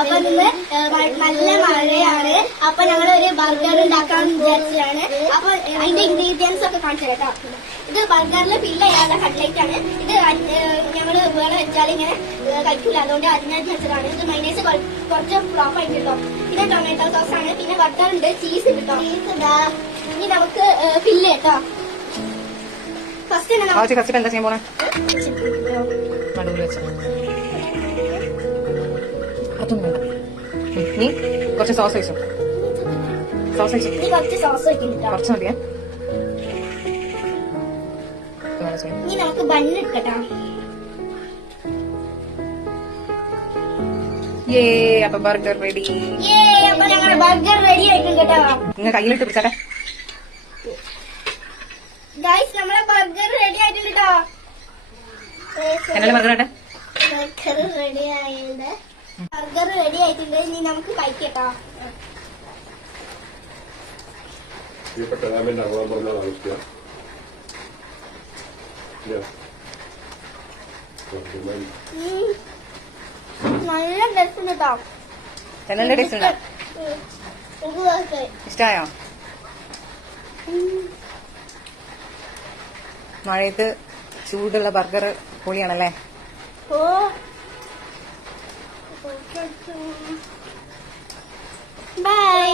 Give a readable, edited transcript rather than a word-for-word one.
അപ്പൊ ഇന്ന് നല്ല മഴയാണ്. അപ്പൊ ഞങ്ങളൊരു ബർഗർ ഉണ്ടാക്കാന്ന് വിചാരിച്ചതാണ്. അപ്പൊ അതിന്റെ ഇൻഗ്രീഡിയൻസ് ഒക്കെ കാണിച്ചു കേട്ടോ. ഇത് ബർഗറിൽ ഫില്ല് ചെയ്യാനുള്ള കട്ട്ലേറ്റ് ആണ്. ഇത് ഞങ്ങള് വേറെ വെച്ചാൽ ഇങ്ങനെ കഴിക്കില്ല, അതുകൊണ്ട് അതിനകത്ത് വെച്ചതാണ്. ഇത് മൈനേഴ്സ് കുറച്ച് ഫ്ലോപ്പ് ആയിട്ട് കേട്ടോ. പിന്നെ ടൊമാറ്റോ സോസ് ആണ്, പിന്നെ ബട്ടർ ഉണ്ട്, ചീസ് ഉണ്ട് കേട്ടോ. ഇനി നമുക്ക് ഫില്ല് കേട്ടോ. ഫസ്റ്റ് എന്താ ചെയ്യാൻ പോണേ? നീ കുറച്ച് സോസ് വെച്ചോ. കുറച്ച് സോസ് വെക്കുന്നുണ്ട്. കുറച്ച് മതിയാ. ഇനി നമുക്ക് ബണ്ണ് എടുക്കട്ടോ. അപ്പൊ ബർഗർ റെഡി. അപ്പൊ ഞങ്ങളുടെ ബർഗർ റെഡി ആയിട്ടുണ്ട് കേട്ടോ. നിങ്ങൾ കയ്യിലിട്ട് പിടിച്ചാട്ടെ. ഗൈസ്, നമ്മളെ ബർഗർ റെഡി ആയിട്ടുണ്ട് കേട്ടോ. എന്നല്ലേ ബർഗർ ആട്ടെ. ബർഗർ റെഡി ആയിട്ടുണ്ട്. ബർഗർ റെഡി ആയിട്ടുണ്ട്. ഇനി നമുക്ക് കഴിക്കട്ടോ. നല്ല ടേസ്റ്റ് ഉണ്ട് കേട്ടോ. നല്ല ടേസ്റ്റ് ഉണ്ടോ? ഇഷ്ടായോ? മഴയത്ത് ചൂടുള്ള ബർഗർ പൊളിയാണല്ലേ. ബൈ.